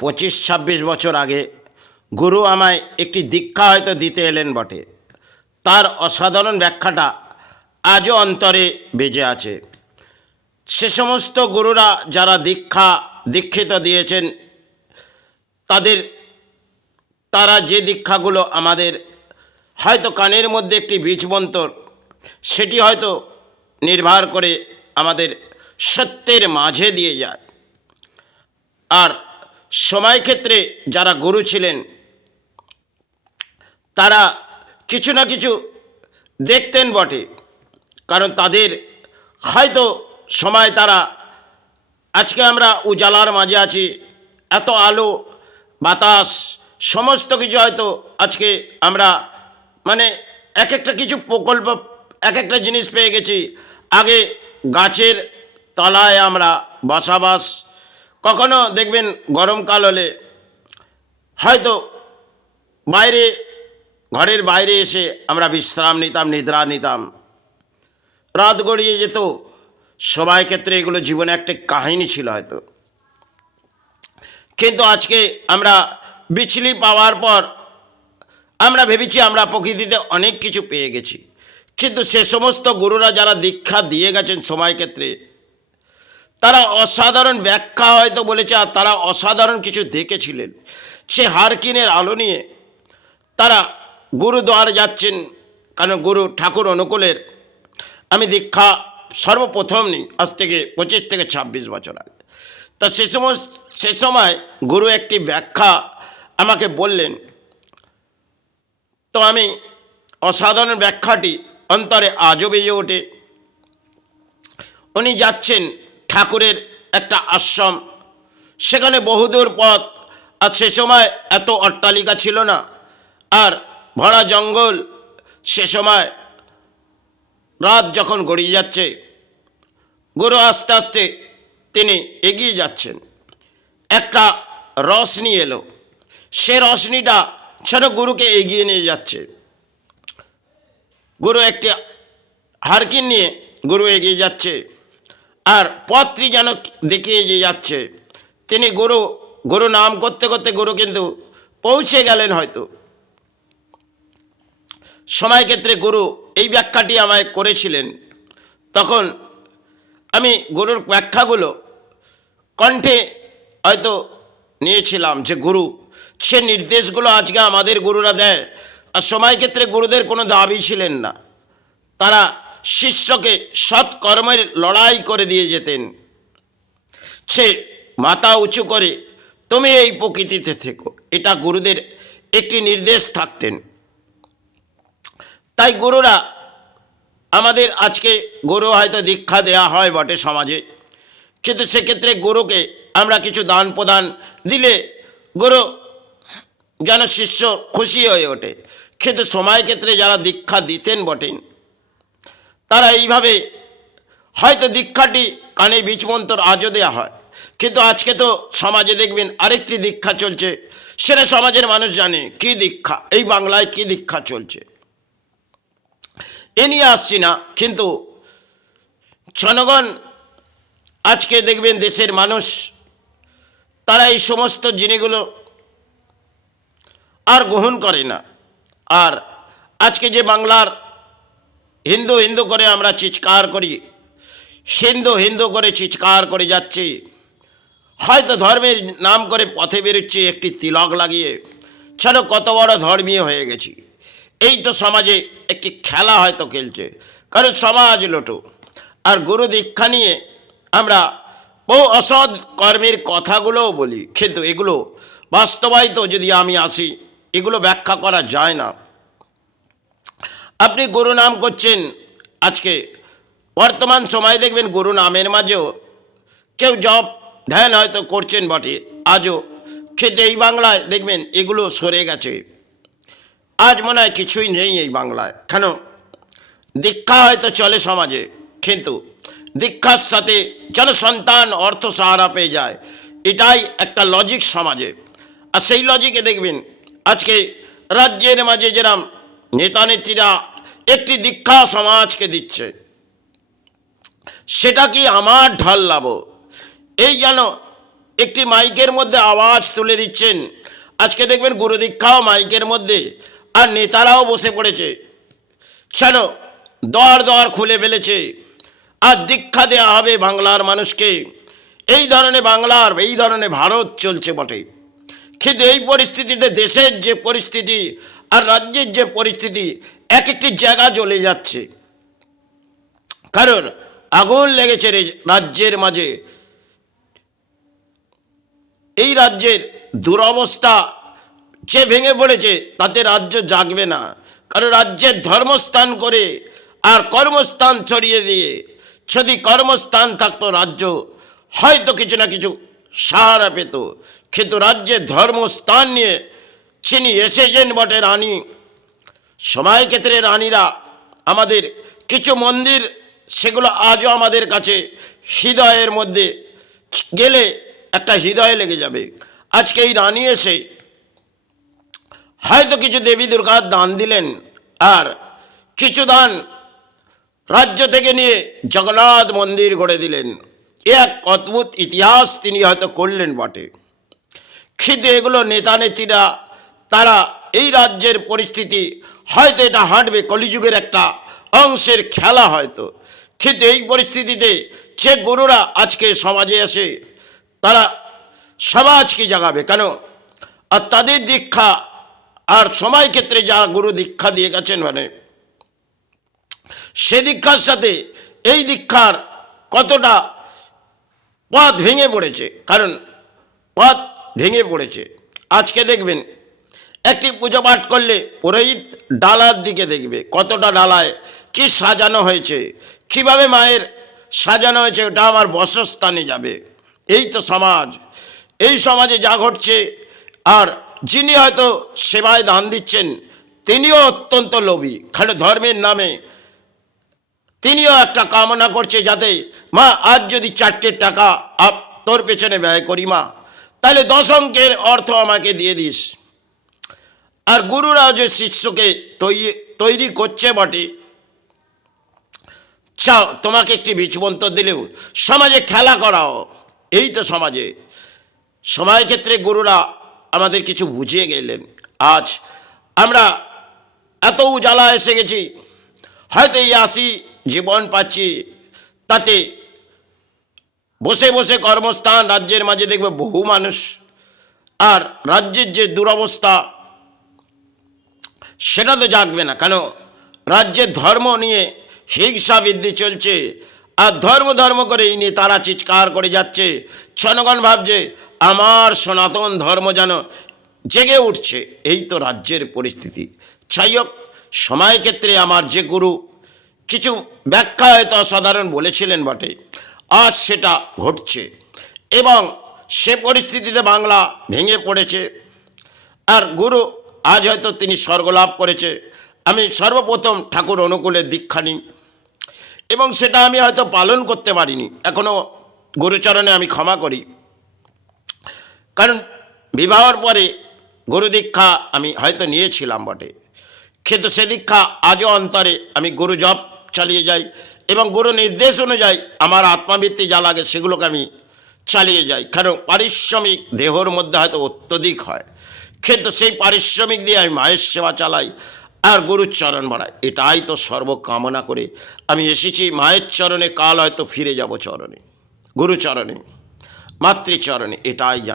25-26 বছর আগে গুরু আমায় একটি দীক্ষা হয়তো দিতে এলেন বটে, তার অসাধারণ ব্যাখ্যাটা আজও অন্তরে বেজে আছে। সে সমস্ত গুরুরা যারা দীক্ষিত দিয়েছেন, তারা যে দীক্ষাগুলো আমাদের হয়তো কানের মধ্যে একটি বীজমন্তর, সেটি হয়তো নির্ভর করে আমাদের সত্যের মাঝে দিয়ে যায়। আর সময় ক্ষেত্রে যারা গুরু ছিলেন, তারা কিছু না কিছু দেখতেন বটে, কারণ তাদের হয়তো সময় তারা, আজকে আমরা উজালার মাঝে আছি, এত আলো বাতাস সমস্ত কিছু হয়তো আজকে আমরা মানে এক একটা কিছু প্রকল্প, এক একটা জিনিস পেয়ে গেছি। আগে গাছের তলায় আমরা বসবাস, কখনো দেখবেন গরমকাল হলে হয়তো বাইরে, ঘরের বাইরে এসে আমরা বিশ্রাম নিতাম, নিদ্রা নিতাম, রাত গড়িয়ে যেত। সবাই ক্ষেত্রে এগুলো জীবনে একটা কাহিনী ছিল হয়তো। কিন্তু আজকে আমরা বিচলি পাওয়ার পর আমরা ভেবেছি আমরা প্রকৃতিতে অনেক কিছু পেয়ে গেছি, কিন্তু সে সমস্ত গুরুরা যারা দীক্ষা দিয়ে গেছেন সময় ক্ষেত্রে, তারা অসাধারণ ব্যাখ্যা হয়তো বলেছে, আর তারা অসাধারণ কিছু দেখেছিলেন। সে হারকিনের আলো নিয়ে তারা গুরুদ্বার যাচ্ছেন, কারণ গুরু ঠাকুর অনুকূলের আমি দীক্ষা সর্বপ্রথম নিই আজ থেকে 25-26 বছর আগে। তা সে সময় গুরু একটি ব্যাখ্যা আমাকে বললেন, তো আমি অসাধারণ ব্যাখ্যাটি অন্তরে আজও বেজে ওঠে। উনি যাচ্ছেন ঠাকুরের একটা আশ্রম, সেখানে বহুদূর পথ, আর সে সময় এত অট্টালিকা ছিল না, আর ভরা জঙ্গল। সে সময় রাত যখন গড়িয়ে যাচ্ছে, গুরু আস্তে আস্তে তিনি এগিয়ে যাচ্ছেন। একটা রশনি এলো, সে রশনিটা যেন গুরুকে এগিয়ে নিয়ে যাচ্ছে। গুরু একটি হারকিন নিয়ে গুরু এগিয়ে যাচ্ছে, আর পথটি যেন দেখিয়ে দিয়ে যাচ্ছে। তিনি গুরু নাম করতে করতে গুরু কিন্তু পৌঁছে গেলেন হয়তো। সময় ক্ষেত্রে গুরু এই ব্যাখ্যাটি আমায় করেছিলেন, তখন আমি গুরুর ব্যাখ্যাগুলো কণ্ঠে হয়তো নিয়েছিলাম, যে গুরু সে নির্দেশগুলো আজকে আমাদের গুরুরা দেয়। আর সময় ক্ষেত্রে গুরুদের কোনো দাবি ছিলেন না, তারা শিষ্যকে সৎকর্মের লড়াই করে দিয়ে যেতেন। সে মাথা উঁচু করে তুমি এই প্রকৃতিতে থেকো, এটা গুরুদের একটি নির্দেশ থাকতেন। তাই গুরুরা আমাদের, আজকে গুরু হয়তো দীক্ষা দেয়া হয় বটে সমাজে, কিন্তু সেক্ষেত্রে গুরুকে আমরা কিছু দান প্রদান দিলে গুরু যেন শিষ্য খুশি হয়ে ওঠে। কিন্তু সময় ক্ষেত্রে যারা দীক্ষা দিতেন বটেন, তারা এইভাবে হয়তো দীক্ষাটি কানে বীজমন্তর আজও দেওয়া হয়, কিন্তু আজকে তো সমাজে দেখবেন আরেকটি দীক্ষা চলছে, সেটা সমাজের মানুষ জানে কি দীক্ষা, এই বাংলায় কি দীক্ষা চলছে এ নিয়ে আসছি না। কিন্তু জনগণ আজকে দেখবেন দেশের মানুষ, তারা এই সমস্ত জিনিসগুলো আর গ্রহণ করে না। আর আজকে যে বাংলার হিন্দু হিন্দু করে আমরা চিৎকার করি, হিন্দু হিন্দু করে চিৎকার করে যাচ্ছি, হয়তো ধর্মের নাম করে পথে বেরোচ্ছি একটি তিলক লাগিয়ে, ছাড়ো কত বড় ধর্মীয় হয়ে গেছি। এই তো সমাজে একটি খেলা হয়তো খেলছে, কারণ সমাজ লোটো। আর গুরু দীক্ষা নিয়ে আমরা বহু অসৎ কর্মের কথাগুলোও বলি, কিন্তু এগুলো বাস্তবায়িত যদি আমি আসি, এগুলো ব্যাখ্যা করা যায় না। আপনি গুরু নাম করছেন, আজকে বর্তমান সময় দেখবেন গুরু নামের মাঝেও কেউ জপ ধ্যান হয়তো করছেন বটে আজও, কিন্তু এই বাংলায় দেখবেন এগুলো সরে গেছে। আজ মনে হয় কিছুই নেই এই বাংলায়। কেন? দীক্ষা হয়তো চলে সমাজে, কিন্তু দীক্ষার সাথে যেন সন্তান অর্থ সাহারা পেয়ে যায়, এটাই একটা লজিক সমাজে। আর সেই লজিকে দেখবেন আজকে রাজ্যের মাঝে যেরকম নেতা নেত্রীরা একটি দীক্ষা সমাজকে দিচ্ছে, সেটা কি আমার ঢল লাভ, এই যেন একটি মাইকের মধ্যে আওয়াজ তুলে দিচ্ছেন। আজকে দেখবেন গুরু দীক্ষাও মাইকের মধ্যে, আর নেতারাও বসে পড়েছে, চলো দর দর খুলে ফেলেছে, আর দীক্ষা দেওয়া হবে বাংলার মানুষকে। এই ধরনের বাংলার, এই ধরনের ভারত চলছে বটে। কিন্তু এই পরিস্থিতিতে দেশের যে পরিস্থিতি আর রাজ্যের যে পরিস্থিতি, এক একটি জায়গা জ্বলে যাচ্ছে, কারণ আগুন লেগেছে রাজ্যের মাঝে। এই রাজ্যের দুরবস্থা যে ভেঙে পড়েছে, তাতে রাজ্য জাগবে না, কারণ রাজ্যের ধর্মস্থান করে আর কর্মস্থান ছড়িয়ে দিয়ে, যদি কর্মস্থান থাকতো রাজ্য হয়তো কিছু না কিছু সাহারা পেত। কিন্তু রাজ্যের ধর্মস্থান নিয়ে যিনি এসেছেন বটে রানী, সময়ক্ষেত্রে রানীরা, আমাদের কিছু মন্দির সেগুলো আজও আমাদের কাছে হৃদয়ের মধ্যে গেলে একটা হৃদয়ে লেগে যাবে। আজকে এই রানী এসে হয়তো কিছু দেবী দুর্গার দান দিলেন, আর কিছু দান রাজ্য থেকে নিয়ে জগন্নাথ মন্দির গড়ে দিলেন। এক অদ্ভুত ইতিহাস তিনি হয়তো করলেন বটে। কিন্তু এগুলো নেতা নেত্রীরা, তারা এই রাজ্যের পরিস্থিতি হয়তো এটা হাঁটবে, কলিযুগের একটা অংশের খেলা হয়তো। কিন্তু এই পরিস্থিতিতে যে গুরুরা আজকে সমাজে আসে, তারা সমাজকে জাগাবে কেন? আর তাদের দীক্ষা আর সময় ক্ষেত্রে যা গুরু দীক্ষা দিয়ে গেছেন, মানে সে দীক্ষার সাথে এই দীক্ষার কতটা পথ ভেঙে পড়েছে, কারণ পথ ভেঙে পড়েছে। আজকে দেখবেন একটি পুজো পাঠ করলে পুরোহিত ডালার দিকে দেখবে, কতটা ডালায় কি সাজানো হয়েছে, কিভাবে মায়ের সাজানো হয়েছে, ওটা আমার বসস্থানে যাবে। এই তো সমাজ, এই সমাজে যা ঘটছে। আর যিনি হয়তো সেবায় দান দিচ্ছেন, তিনিও অত্যন্ত লোভী, কারণ ধর্মের নামে তিনিও একটা কামনা করছে, যাতে মা আজ যদি 4টে টাকা তোর পেছনে ব্যয় করি মা, তাহলে 10 অঙ্কের অর্থ আমাকে দিয়ে দিস। আর গুরুরাও যে শিষ্যকে তৈরি করছে বটে, চাও তোমাকে একটি বীজমন্ত্র দিলেও সমাজে খেলা করাও। এই তো সমাজে সময় ক্ষেত্রে গুরুরা আমাদের কিছু বুঝিয়ে গেলেন। আজ আমরা এত উজালা এসে গেছি, হয়তো এই 80 জীবন পাচ্ছি, তাতে বসে বসে কর্মস্থান রাজ্যের মাঝে দেখবে বহু মানুষ। আর রাজ্যের যে দুরবস্থা, সেটা তো জাগবে না, কেন রাজ্যের ধর্ম নিয়ে হিংসা বৃদ্ধি চলছে। আর ধর্ম করে এই নিয়ে তারা চিৎকার করে যাচ্ছে। জনগণ ভাবছে আমার সনাতন ধর্ম যেন জেগে উঠছে। এই তো রাজ্যের পরিস্থিতি। যাই হোক, সময় ক্ষেত্রে আমার যে গুরু কিছু ব্যাখ্যা হয়তো অসাধারণ বলেছিলেন বটে, আজ সেটা ঘটছে, এবং সে পরিস্থিতিতে বাংলা ভেঙে পড়েছে। আর গুরু আজ হয়তো তিনি স্বর্গলাভ করেছে। আমি সর্বপ্রথম ঠাকুর অনুকূলের দীক্ষা নিই, এবং সেটা আমি হয়তো পালন করতে পারিনি এখনও। গুরুচরণে আমি ক্ষমা করি, কারণ বিবাহর পরে গুরু দীক্ষা আমি হয়তো নিয়েছিলাম বটে, কিন্তু সে দীক্ষা আজও অন্তরে আমি গুরু জপ চালিয়ে যাই, এবং গুরু নির্দেশ অনুযায়ী আমার আত্মাবৃত্তি যা লাগে সেগুলোকে আমি চালিয়ে যাই। কারণ পারিশ্রমিক দেহর মধ্যে হয়তো অত্যধিক হয়, কিন্তু সেই পারিশ্রমিক দিয়ে আমি মায়ের সেবা চালাই আর গুরুর চরণ বাড়াই। এটাই তো সর্বকামনা করে আমি এসেছি মায়ের চরণে। কাল হয়তো ফিরে যাব চরণে, গুরুচরণে, মাতৃচরণে, এটাই